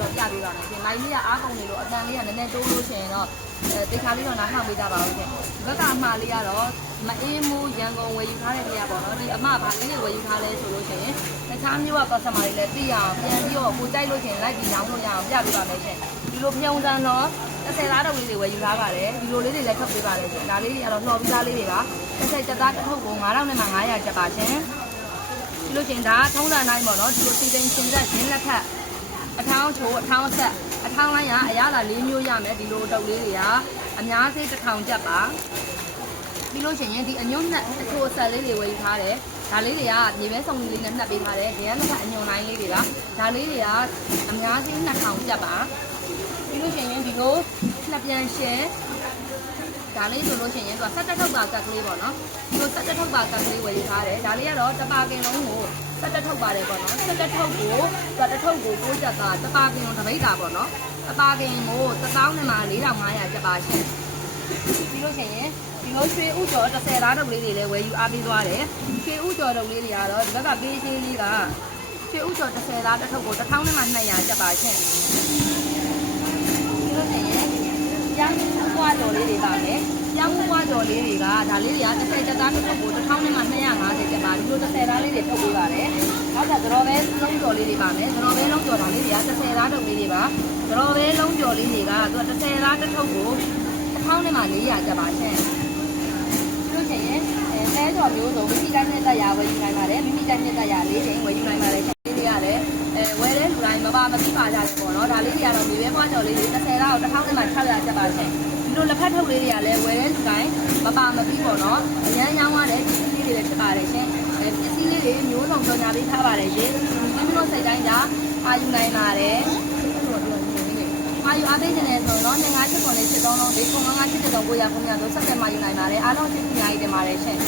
တော့ပြပေးပါမယ်ရှင်။လိုက်လေးကအားကုန်နေလို့အတန်လေးကနည်းနည်းတိုးလို့ရှင်တော့တေခါလေးတော့နားထောင်ပေးကြပါဦးရှင်။ဒီဘက်ကအမှားလေးကတော့မအေးမှုရန်ကုန်ဝယ်ယူထားတဲ့နေရာပေါ့နော်။ဒီအမဘာလေးတွေဝယ်ယူထားလဲဆိုလို့ရှင်တခြားမျိုးက customer တွေလည်းသိရအောင်ပြန်ပြီးတော့ကိုကြိုက်လို့ရှင်လိုက်ပြီးရောင်းလို့ရအောင်ပြပေးပါမယ်ရှင်။ဒီလိုပြုံးစမ်းတော့30လားတုပ်လေးတွေဝယ်ယူထားပါတယ်ဒီလိုလေးတွေလည်းထုတ်ပေးပါတယ်ရှင်ဒါလေးတွေကတော့နှော်ပြီးသားလေးတွေပါတစ်စိတ်တစ်သားတစ်ထုပ်ကို9000နဲ့မှ900ကျပ်ပါရှင်ဒီလိုချင်းဒါထုံးစံတိုင်းပေါ့နော်ဒီလိုစီတင်ချင်းသက်ရင်းလက်ထက်အထောင်းချိုးအထောင်းဆက်အထောင်းလိုင်းကအရသာ၄မျိုးရမယ်ဒီလိုတုပ်လေးတွေကအများကြီး1000ကျပ်ပါဒီလိုချင်းရင်ဒီအညွန့်နဲ့အချိုးဆက်လေးတွေဝယ်ယူထားတယ်ဒါလေးတွေကမြေပဲစုံလေးနဲ့နှက်ပေးထားတယ်ဒီကနေ့ကအညွန့်လိုင်းလေးတွေကဒါလေးတွေကအများကြီး2000ကျပ်ပါပြီးလို့ရှိရင်ဒီလိုနှစ်ပြန်ရှယ်ဒါလေးဆိုလို့ရှိရင်သူက17ထုတ်ပါကတ်ကလေးပေါ့နော်ဒီလို17ထုတ်ပါကတ်ကလေးဝယ်ယူထားတယ်ဒါလေးကတော့တပါကင်လုံးကို17ထုတ်ပါတယ်ပေါ့နော်17ထုတ်ကိုသူကတစ်ထုတ်ကို6ကျပ်သားတပါကင်ကိုတစ်ပိတ်တာပေါ့နော်တပါကင်ကို1000နဲ့မှ4500ကျပ်ပါရှင်ပြီးလို့ရှိရင်ဒီလိုရွှေဥကျော်30လားတုပ်လေးတွေလည်းဝယ်ယူအားပေးသွားတယ်ရွှေဥကျော်တုပ်လေးတွေကတော့ဒီဘက်ကပေးသေးလေးကရွှေဥကျော်30လားတစ်ထုတ်ကို1000နဲ့မှ200ကျပ်ပါရှင်ပြောင်းမှုပွားကြော်လေးတွေပါမယ်ပြောင်းမှုပွားကြော်လေးတွေကဒါလေးတွေက30ကျပ်သားတစ်ခုကို1000နဲ့မှ250ကျပ်ပါဒီလို30သားလေးတွေထုတ်ပေးပါတယ်နောက်ထပ်ကြော်ပဲလုံးကြော်လေးတွေပါမယ်ကြော်ပဲလုံးကြော်တာလေးတွေက30သားတုပ်လေးတွေပါကြော်ပဲလုံးကြော်လေးတွေကသူက30သားတစ်ထုပ်ကို1000နဲ့မှ400ကျပ်ပါရှင်လို့ရှိရင်အဲကြော်မျိုးစုံမိမိတိုင်းနဲ့တက်ရဝယ်ယူနိုင်ပါတယ်မိမိတိုင်းနဲ့တက်ရ၄ချိန်ဝယ်ယူနိုင်ပါတယ်လေးတွေကလည်းဝယ်တဲ့လူတိုင်းမပါမသိပါကြတယ်ပေါ့နော်ဒါလေးတွေကတော့မြေပဲပွားကြော်လေးတွေ30သားကို1000နဲ့မှ600ကျပ်ပါရှင်ဒီလိုလက်ဖက်ထုတ်လေးတွေကလည်းဝယ်တဲ့လူတိုင်းမပါမသိပေါ့နော်အရန်ရောင်းရတဲ့ပစ္စည်းလေးတွေလည်းဖြစ်ပါတယ်ရှင်ပစ္စည်းလေးတွေမျိုးစုံကြော်ညာပေးထားပါတယ်ရှင်ဒီလိုစိတ်တိုင်းကအာယူနိုင်ပါတယ်မာယူအားပေးနေတယ်ဆိုတော့ငါးချက်ကုန်လေးချက်တော့လုံးဒီကုန်းငါးချက်တော့ကိုရဖုန်းရတော့ဆက်ဆက်မာယူနိုင်ပါတယ်အားလုံးကျေးဇူးများကြီးတင်ပါတယ်ရှင်